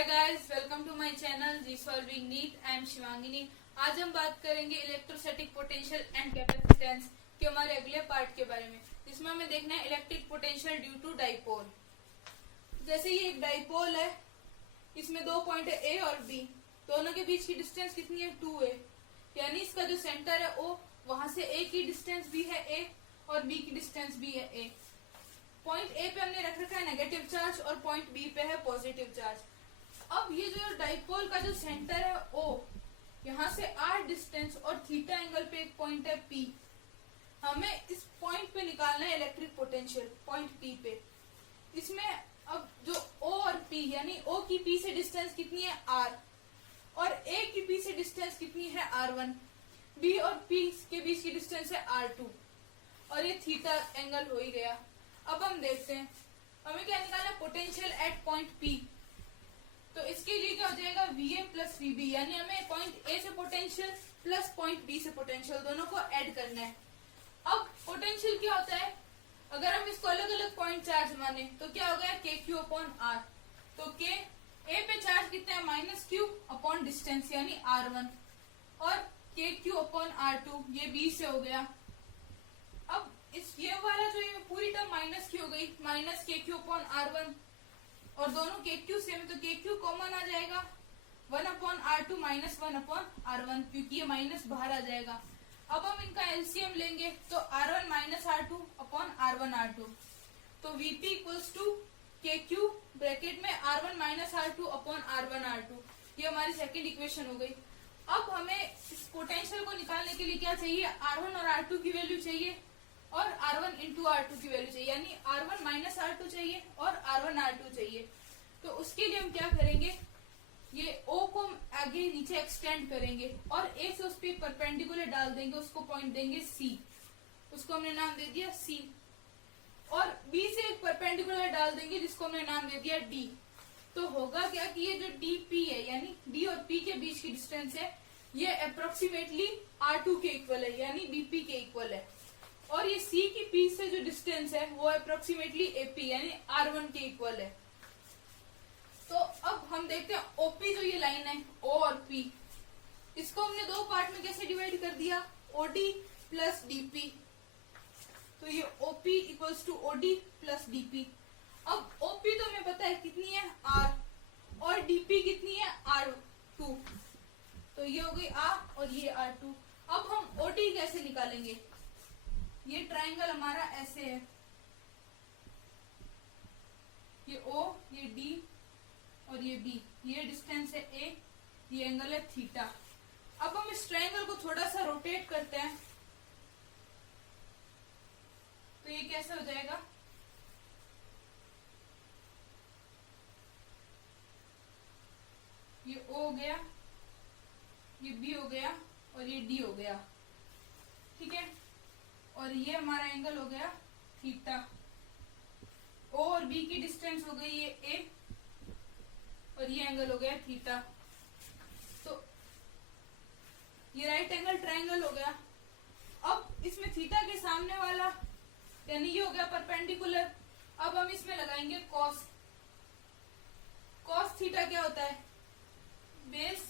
Hi guys, welcome to my channel G solving NEET. I am Shivangini. आज हम बात करेंगे इलेक्ट्रोस्टैटिक पोटेंशियल एंड कैपेसिटेंस के हमारे अगले पार्ट के बारे में, जिसमें हमें देखना है electric potential due to dipole. जैसे ये एक डाइपोल है, इसमें दो पॉइंट है ए और बी, दोनों के बीच की डिस्टेंस कितनी है 2a, यानी इसका जो सेंटर है ओ, वहां से ए की डिस्टेंस भी है a और बी की डिस्टेंस भी है a। पॉइंट ए पे हमने रख रखा है नेगेटिव चार्ज और पॉइंट बी पे है पॉजिटिव चार्ज। अब ये जो डाइपोल का जो सेंटर है O, यहाँ से r डिस्टेंस और थीटा एंगल पे एक पॉइंट है P। हमें इस पॉइंट पे निकालना है इलेक्ट्रिक पोटेंशियल पॉइंट P पे। इसमें अब जो O और P, यानी O की P से डिस्टेंस कितनी है r और A की P से डिस्टेंस कितनी है r1, B और P के बीच की डिस्टेंस है r2 और ये थीटा एंगल हो ही गया। अब हम देखते हैं हमें क्या निकालना है, पोटेंशियल एट पॉइंट P। तो इसके लिए क्या हो जाएगा, VA प्लस VB, यानी हमें पॉइंट A से पोटेंशियल प्लस पॉइंट B से पोटेंशियल दोनों को ऐड करना है। अब पोटेंशियल क्या होता है, अगर हम इसको अलग अलग पॉइंट चार्ज माने तो क्या हो गया KQ/R। तो K A पे चार्ज कितना है -Q अपॉन डिस्टेंस यानी R1 और KQ/R2 ये B से हो गया। अब इस ये वाला जो ये पूरी टर्म -Q हो गई, -KQ/R1 और दोनों KQ सेम, तो KQ कॉमन आ जाएगा 1/R2 -1/R1, क्योंकि ये माइनस बाहर आ जाएगा। अब हम इनका एलसीएम लेंगे तो R1 -R2/R1R2, तो VP equals to KQ bracket में R1 -R2/R1R2। ये हमारी सेकंड इक्वेशन हो गई। अब हमें इस पोटेंशियल को निकालने के लिए क्या चाहिए, R1 और R2 की वैल्यू चाहिए और R1 into R2 की वैल्यू चाहिए, यानी R1 -R2 चाहिए और R1 R2 चाहिए। तो उसके लिए हम क्या करेंगे, ये O को आगे नीचे एक्सटेंड करेंगे और A से उस पर परपेंडिकुलर डाल देंगे, उसको पॉइंट देंगे C, उसको हमने नाम दे दिया C, और B से एक परपेंडिकुलर डाल देंगे जिसको हमने नाम दे दिया D। तो होगा क्या कि ये जो DP है, यानी D और P के बीच की डिस्टेंस है, ये अप्रोक्सीमेटली R2 के इक्वल है, यानी BP के इक्वल है, और ये C की P से जो डिस्टेंस है वो अप्रोक्सीमेटली AP यानी R1 के इक्वल है। तो अब हम देखते हैं OP जो ये लाइन है O और P, इसको हमने दो पार्ट में कैसे डिवाइड कर दिया, OD प्लस DP। तो ये OP equals to OD plus DP। अब OP तो हमें पता है कितनी है R और DP कितनी है R2, तो ये हो गई R और ये R2। अब हम OD कैसे निकालेंगे, ये ट्राइंगल हमारा ऐसे है, ये O, ये D और ये B, ये डिस्टेंस है A, ये एंगल है थीटा। अब हम इस ट्राइंगल को थोड़ा सा रोटेट करते हैं तो ये कैसे हो जाएगा, ये O हो गया, ये B हो गया और ये D हो गया, ठीक है। और ये हमारा एंगल हो गया थीटा। O और B की डिस्टेंस हो गई ये A और ये एंगल हो गया थीटा। तो ये राइट एंगल ट्राइंगल हो गया। अब इसमें थीटा के सामने वाला यानी ये हो गया परपेंडिकुलर। अब हम इसमें लगाएंगे कॉस। कॉस थीटा क्या होता है, बेस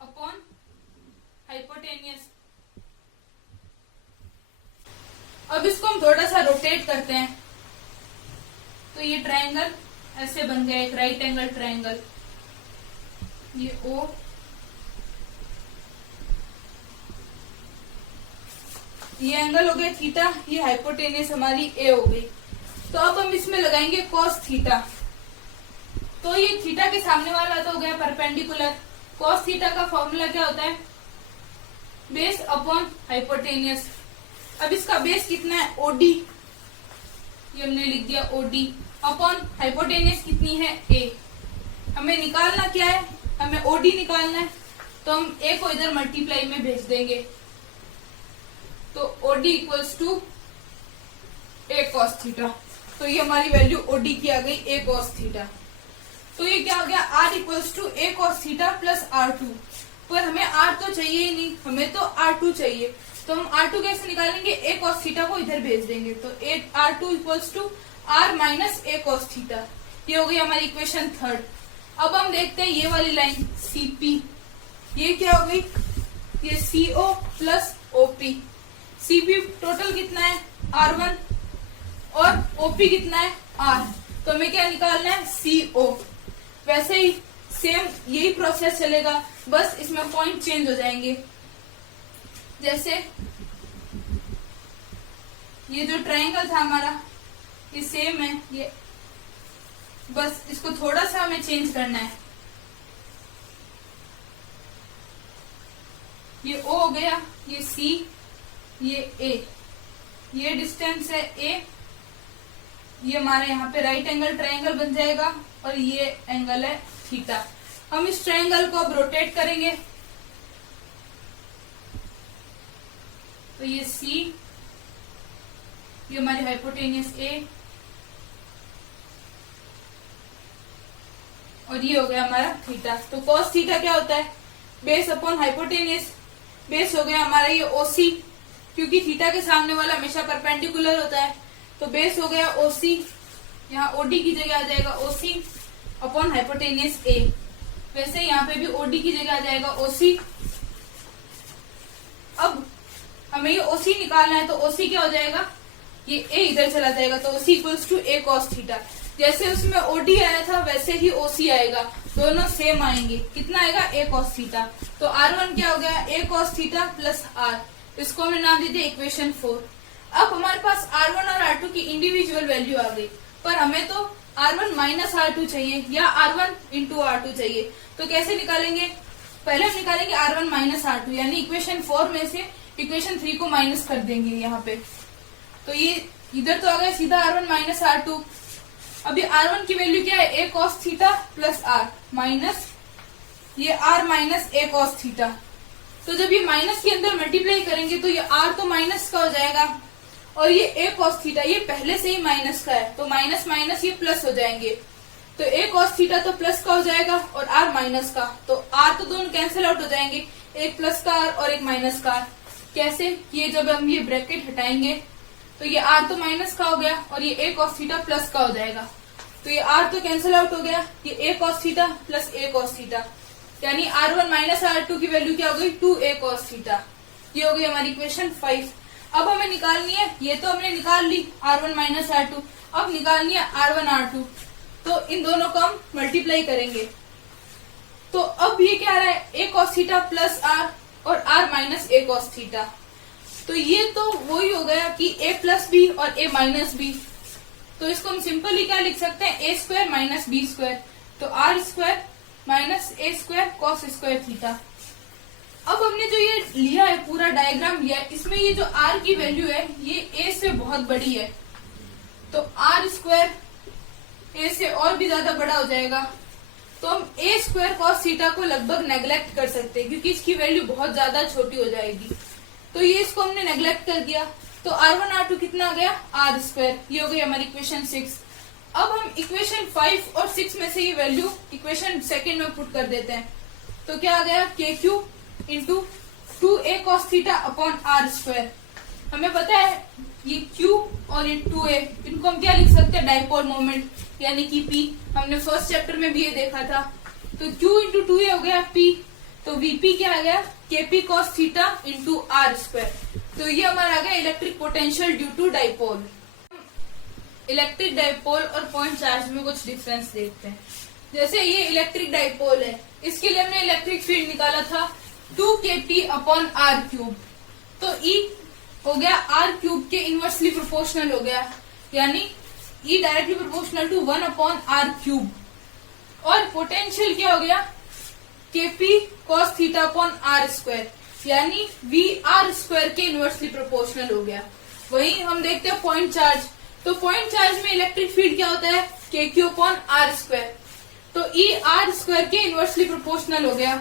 अपॉन हाइपोटेनियस। अब इसको हम थोड़ा सा रोटेट करते हैं तो ये ट्रायंगल ऐसे बन गया, एक राइट एंगल ट्रायंगल। ये O, ये एंगल हो गया थीटा, ये हाइपोटेनियस हमारी A हो गई। तो अब हम इसमें लगाएंगे कॉस थीटा। तो ये थीटा के सामने वाला तो हो गया परपेंडिकुलर। कॉस थीटा का फॉर्मूला क्या होता है, बेस अपॉन हाइपोटेनियस। अब इसका बेस कितना है OD, ये हमने लिख दिया OD अपॉन हाइपोटेनियस कितनी है A। हमें निकालना क्या है, हमें OD निकालना है, तो हम A को इधर मल्टीप्लाई में भेज देंगे, तो OD equals to A cos theta. तो ये हमारी वैल्यू OD की आ गई A cos थीटा। तो ये क्या हो गया, R equals to A cos theta plus R2। पर हमें R तो चाहिए ही नहीं, हमें तो R2 चाहिए, तो हम R2 कैसे निकालेंगे, A cos थीटा को इधर भेज देंगे, तो R2 equals to R minus A cos theta. ये हो गई हमारी इक्वेशन थर्ड। अब हम देखते हैं ये वाली लाइन CP, ये क्या हो गई, ये CO plus OP। CP total कितना है R1 और OP कितना है R, तो हमें क्या निकालना है CO। वैसे ही सेम यही प्रोसेस चलेगा, बस इसमें पॉइंट चेंज हो जाएंगे। जैसे ये जो ट्रायंगल था हमारा ये सेम है, ये बस इसको थोड़ा सा हमें चेंज करना है। ये O हो गया, ये C, ये A, ये डिस्टेंस है A, ये हमारे यहाँ पे राइट एंगल ट्रायंगल बन जाएगा और ये एंगल है थीटा। हम इस ट्रायंगल को अब रोटेट करेंगे, तो ये C, ये हमारी हाइपोटेनियस A और ये हो गया हमारा थीटा। तो कॉस थीटा क्या होता है, बेस अपॉन हाइपोटेनियस। बेस हो गया हमारा ये OC, क्योंकि थीटा के सामने वाला हमेशा परपेंडिकुलर होता है, तो बेस हो गया OC, यहाँ OD की जगह आ जाएगा OC अपॉन हाइपोटेनियस A। वैसे यहाँ पे भी OD की जगह आ जाएगा OC। अब हमें ये OC निकालना है, तो OC क्या हो जाएगा, ये A इधर चला जाएगा, तो OC equals to A cos theta. जैसे उसमें OD आया था वैसे ही OC आएगा, दोनों सेम आएंगे। कितना आएगा A cos थीटा। तो R1 क्या हो गया A cos theta plus R, इसको हमने नाम दे दिया इक्वेशन 4। अब हमारे पास R1 और R2 की इंडिविजुअल वैल्यू आ गई, पर हमें तो R1 माइनस R2 चाहिए या R1 इंटू R2 चाहिए। तो कैसे निकालेंगे, पहले हम निकालेंगे R1 माइनस R2, यानी इक्वेशन 4 में से इक्वेशन 3 को माइनस कर देंगे यहाँ पे। तो ये इधर तो आ गया सीधा R1 माइनस R2। अभी R1 की वैल्यू क्या है A cos theta plus R minus ये R minus A cos theta. तो जब ये माइनस के अंदर मल्टीप्लाई करेंगे तो ये R तो माइनस का हो जाएगा और ये A cos थीटा ये पहले से ही माइनस का है, तो माइनस माइनस ये प्लस हो जाएंगे। तो A cos थीटा तो प्लस का हो जाएगा और R माइनस का, तो R तो दोनों कैंसिल आउट हो जाएंगे, एक प्लस का R और एक माइनस का R। कैसे, ये जब हम ये ब्रैकेट हटाएंगे तो ये R तो माइनस का हो गया और ये A cos थीटा प्लस का हो जाएगा, तो ये R तो कैंसिल आउट हो गया, ये A cos theta plus A cos theta, यानी R1 माइनस R2 की वैल्यू क्या हो गई 2A cos थीटा। ये हो गई हमारी इक्वेशन 5। अब हमें निकालनी है, ये तो हमने निकाल ली R1 माइनस R2, अब निकालनी है R1 R2। तो इन दोनों को हम मल्टीप्लाई करेंगे, तो अब ये क्या आ रहा है A cos theta plus R और R minus A cos theta. तो ये तो वही हो गया कि A प्लस बी और A माइनस बी, तो इसको हम सिंपली क्या लिख सकते हैं A square minus B square, तो R square minus A square cos square theta. अब हमने जो ये लिया है पूरा डायग्राम लिया है, इसमें ये जो R की वैल्यू है ये A से बहुत बड़ी है, तो R स्क्वायर A से और भी ज्यादा बड़ा हो जाएगा, तो हम A स्क्वायर कॉस थीटा को लगभग नेग्लेक्ट कर सकते हैं क्योंकि इसकी वैल्यू बहुत ज्यादा छोटी हो जाएगी। तो ये इसको हमने नेग्लेक्ट कर दिया, तो R1 R2 कितना आ गया R स्क्वायर। ये हो गई हमारी इक्वेशन 6। अब हम इक्वेशन 5 और 6 में से ये वैल्यू इक्वेशन सेकंड में पुट कर देते हैं, तो क्या आ गया KQ into 2A cos theta upon R square. हमें पता है ये Q और ये 2A, इनको हम क्या लिख सकते हैं डाइपोल मोमेंट यानी कि P। हमने फर्स्ट चैप्टर में भी ये देखा था, तो Q इंटू 2A हो गया P, तो VP क्या आ गया KP cos theta into R square. तो ये हमारा आ गया electric potential due to dipole. Electric dipole और पॉइंट चार्ज में कुछ डिफरेंस देखते हैं। जैसे ये इलेक्ट्रिक डाइपोल है, इसके लिए हमने इलेक्ट्रिक फील्ड निकाला था 2kT अपॉन R क्यूब, तो E हो गया R क्यूब के इनवर्सली प्रोपोर्शनल हो गया, यानी E directly proportional to 1 upon R cube. और पोटेंशियल क्या हो गया KP cos theta upon R square, यानी V R स्क्वायर के इनवर्सली प्रोपोर्शनल हो गया। वही हम देखते हैं पॉइंट चार्ज, तो पॉइंट चार्ज में इलेक्ट्रिक फील्ड क्या होता है KQ अपॉन R स्क्वायर, तो E R स्क्वायर के इनवर्सली प्रोपोर्शनल हो गया।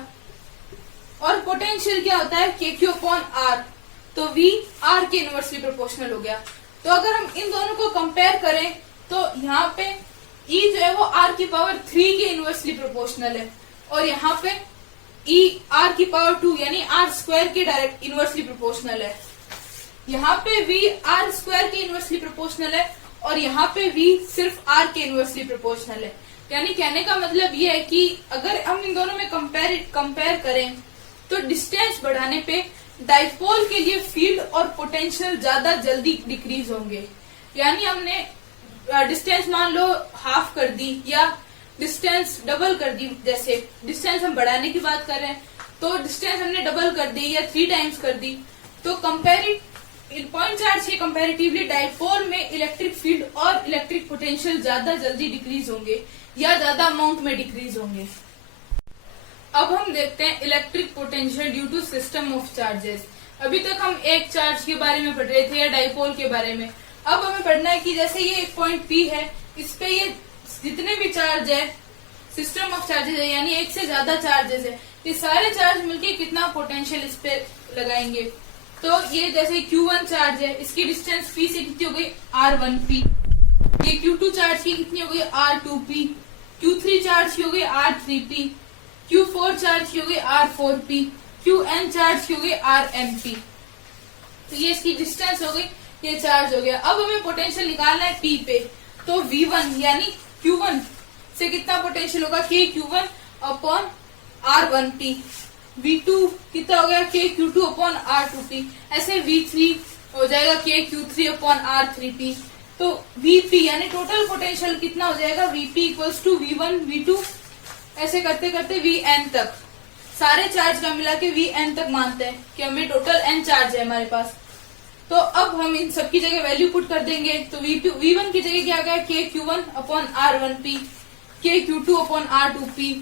और पोटेंशियल क्या होता है KQ अपॉन R, तो V R के इनवर्सली प्रोपोर्शनल हो गया। तो अगर हम इन दोनों को कंपेयर करें तो यहाँ पे E जो है वो R की पावर 3 के इनवर्सली प्रोपोर्शनल है और यहाँ पे E R की पावर 2 यानी R स्क्वायर के डायरेक्ट इनवर्सली प्रोपोर्शनल है। यहाँ पे V R स्क्वायर के इनवर्सली प्रोपोर्शनल है और यहाँ पे V सिर्फ R के इनवर्सली प्रोपोर्शनल है। यानी कहने का मतलब ये है कि अगर हम इन दोनों में कंपेयर करें तो डिस्टेंस बढ़ाने पे डाइपोल के लिए फील्ड और पोटेंशियल ज्यादा जल्दी डिक्रीज होंगे। यानी हमने डिस्टेंस मान लो हाफ कर दी या डिस्टेंस डबल कर दी, जैसे डिस्टेंस हम बढ़ाने की बात कर रहे हैं तो डिस्टेंस हमने डबल कर दी या 3 टाइम्स कर दी, तो पॉइंट चार्ज के कंपैरेटिवली डाइपोल में इलेक्ट्रिक फील्ड और इलेक्ट्रिक पोटेंशियल ज्यादा जल्दी डिक्रीज होंगे या ज्यादा अमाउंट में डिक्रीज होंगे। अब हम देखते हैं electric potential due to system of charges. अभी तक हम एक चार्ज के बारे में पढ़ रहे थे या डाइपोल के बारे में। अब हमें पढ़ना है कि जैसे ये एक पॉइंट पी है, इस पे ये जितने भी चार्ज है, सिस्टम ऑफ चार्जेस है यानी एक से ज्यादा चार्जेस है, ये सारे चार्ज मिलके कितना पोटेंशियल इस पे लगाएंगे। तो ये जैसे Q1 चार्ज है, इसकी डिस्टेंस P से कितनी हो गई R1P। ये Q2 चार्ज की कितनी हो गई R2P। Q3 चार्ज की हो गई R3P। Q4 चार्ज की हो गई R4P। Qn चार्ज की हो गई RNP। तो ये इसकी डिस्टेंस हो गई, ये चार्ज हो गया। अब हमें पोटेंशियल निकालना है P पे, तो V1 यानी Q1 से कितना पोटेंशियल होगा KQ1 अपॉन R1P। V2 कितना हो गया KQ2 अपॉन R2P। ऐसे V3 हो जाएगा KQ3 अपॉन R3P। तो Vp यानी टोटल पोटेंशियल कितना हो जाएगा Vp equals to V1 V2 ऐसे करते करते Vn तक, सारे चार्ज का मिला के Vn तक मानते हैं कि हमें टोटल n चार्ज है हमारे पास। तो अब हम इन सबकी जगह वैल्यू पुट कर देंगे, तो V1 की जगह क्या आ गया KQ1 upon R1P, KQ2 upon R2P,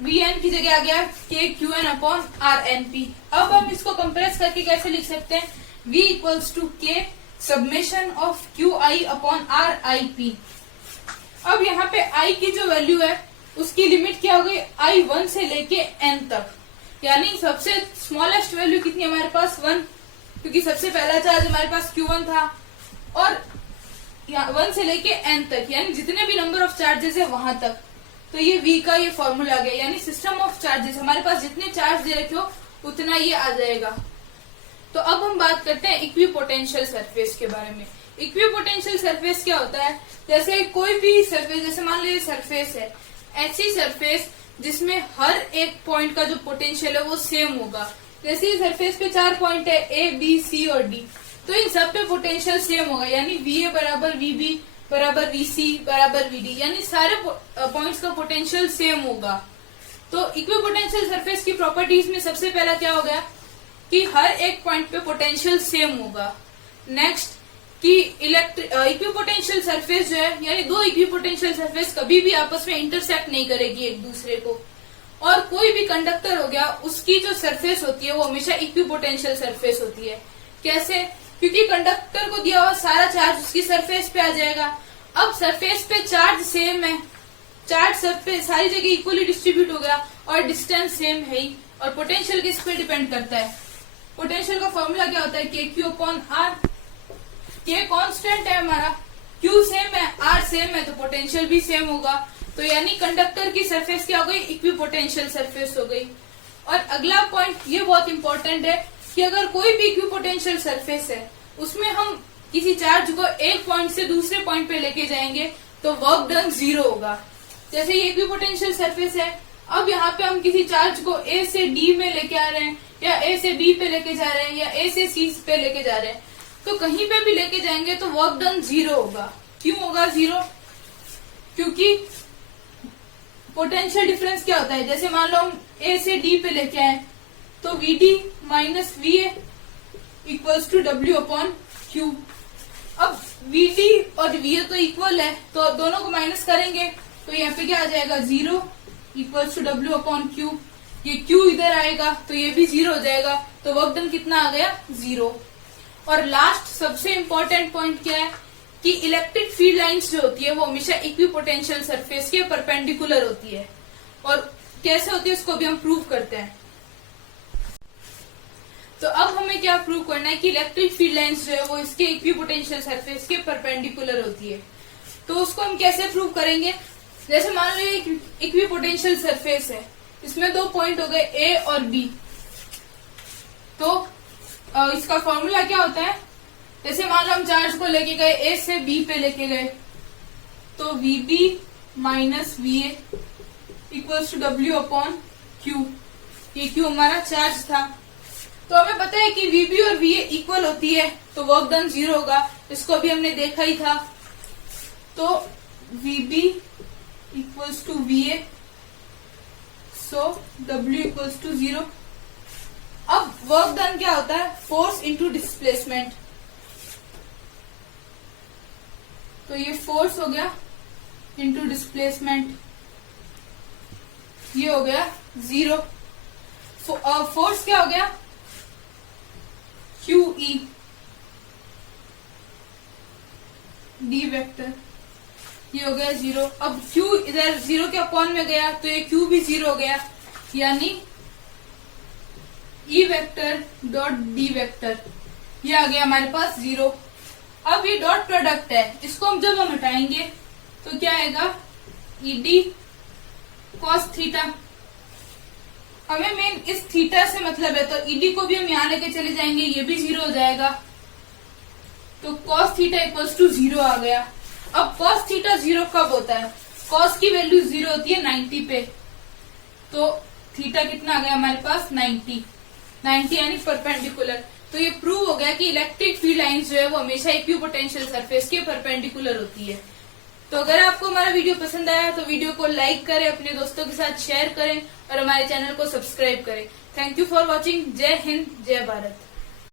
Vn की जगह आ गया KQn अपॉन RNP। अब हम इसको कंप्रेस करके कैसे लिख सकते हैं, V equals to K summation of QI upon RIP। अब यहाँ पे I की जो वैल्यू है उसकी लिमिट क्या हो गई I1 से लेके n तक, यानी सबसे स्मॉलेस्ट वैल्यू कितनी हमारे पास 1, क्योंकि सबसे पहला चार्ज हमारे पास Q1 था, और 1 से लेके n तक यानी जितने भी नंबर ऑफ चार्जेस है वहां तक। तो ये V का ये फॉर्मूला आ गया, यानी सिस्टम ऑफ चार्जेस हमारे पास जितने चार्ज दे रखे हो उतना ये आ जाएगा। तो अब हम बात करते हैं इक्विपोटेंशियल सरफेस के बारे में। इक्विपोटेंशियल सरफेस क्या होता है, जैसे कोई भी सरफेस, जैसे मान लो ये सरफेस है, ऐसी सरफेस जिसमें हर एक पॉइंट का जो पोटेंशियल है वो सेम होगा। जैसे ये सरफेस पे 4 पॉइंट है A, B, C और D, तो इन सब पे पोटेंशियल सेम होगा, यानी VA बराबर VB बराबर VC बराबर VD, यानी सारे पॉइंट्स का पोटेंशियल सेम होगा। तो इक्विपोटेंशियल सरफेस की प्रॉपर्टीज में सबसे पहला क्या हो गया कि हर एक पॉइंट पे पोटेंशियल सेम होगा। नेक्स्ट कि इक्विपोटेंशियल सरफेस जो है, यानी दो इक्विपोटेंशियल सरफेस कभी भी आपस में इंटरसेक्ट नहीं करेगी एक दूसरे को। और कोई भी कंडक्टर हो गया, उसकी जो सरफेस होती है वो हमेशा इक्विपोटेंशियल सरफेस होती है। कैसे, क्योंकि कंडक्टर को दिया हुआ सारा चार्ज उसकी सरफेस पे आ जाएगा। अब सरफेस पे चार्ज सेम है, चार्ज सब पे सारी जगह इक्वली डिस्ट्रीब्यूट हो गया और डिस्टेंस सेम है ही, और पोटेंशियल किस पे डिपेंड करता है, पोटेंशियल का फॉर्मूला क्या होता है KQ upon R। K constant है हमारा, Q सेम है, R सेम है, तो पोटेंशियल भी सेम होगा। तो यानी कंडक्टर की सरफेस क्या हो गई, इक्विपोटेंशियल सरफेस हो गई। और अगला पॉइंट ये बहुत इंपॉर्टेंट है कि अगर कोई भी इक्विपोटेंशियल सरफेस है उसमें हम किसी चार्ज को एक पॉइंट से दूसरे पॉइंट पे लेके जाएंगे तो वर्क डन 0 होगा। जैसे ये इक्विपोटेंशियल सरफेस है, अब यहाँ पे हम किसी चार्ज को A से D में लेके आ रहे हैं, या A से B पे लेके जा रहे हैं, या A से C पे लेके जा रहे हैं, तो कहीं पे भी लेके जाएंगे तो वर्क डन 0 होगा। क्यों होगा 0, क्योंकि पोटेंशियल डिफरेंस क्या होता है, जैसे मान लो हम A से D पे लेके आए तो VD minus VA equals to W upon Q। अब VD और VA तो इक्वल है, तो अब दोनों को माइनस करेंगे तो यहाँ पे क्या आ जाएगा 0 equals to W upon Q। ये Q इधर आएगा तो ये भी 0 हो जाएगा, तो वर्क डन कितना आ गया 0। और लास्ट सबसे इम्पोर्टेंट पॉइंट क्या है कि इलेक्ट्रिक फील्ड लाइंस जो होती है वो हमेशा इक्विपोटेंशियल सरफेस के परपेंडिकुलर होती है। और कैसे होती है उसको भी हम प्रूव करते हैं। तो अब हमें क्या प्रूव करना है कि इलेक्ट्रिक फील्ड लाइंस जो है वो इसके इक्विपोटेंशियल सरफेस के परपेंडिकुलर होती है। तो उसको हम कैसे प्रूव करेंगे, जैसे मान लो एक इक्विपोटेंशियल सरफेस है, इसमें 2 पॉइंट हो गए A और B, तो इसका फॉर्मूला क्या होता है, जैसे मान लो हम चार्ज को लेके गए A से B पे लेके गए, तो VB minus VA equals to W upon Q। ये Q हमारा चार्ज था। तो हमें पता है कि VB और VA इक्वल होती है, तो वर्क डन 0 होगा। इसको अभी हमने देखा ही था। तो VB equals to VA, so W equals to 0। अब वर्क डन क्या होता है? Force into displacement. तो ये फोर्स हो गया इंटू डिस्प्लेसमेंट, ये हो गया 0। फोर्स क्या हो गया? QE D वेक्टर, ये हो गया 0। अब Q इधर 0 के अपॉन में गया तो ये Q भी 0 हो गया, यानी E vector dot D vector, ये आ गया हमारे पास 0। अब ये डॉट प्रोडक्ट है, इसको जब हम हटाएंगे तो क्या आएगा? ED cos theta. हमें मेन इस थीटा से मतलब है, तो ED को भी हम यहाँ लेके चले जाएंगे, ये भी 0 हो जाएगा। तो cos थीटा इक्वल्स टू 0 आ गया। अब cos थीटा 0 कब होता है? cos की वैल्यू 0 होती है 90 पे। तो थीटा कितना आ गया हमारे पास? 90 यानी परपेंडिकुलर। तो ये प्रूव हो गया कि इलेक्ट्रिक फील्ड लाइंस जो है वो हमेशा इक्विपोटेंशियल सरफेस के परपेंडिकुलर होती है। तो अगर आपको हमारा वीडियो पसंद आया तो वीडियो को लाइक करें, अपने दोस्तों के साथ शेयर करें और हमारे चैनल को सब्सक्राइब करें। Thank you for watching. जय हिंद, जय भारत।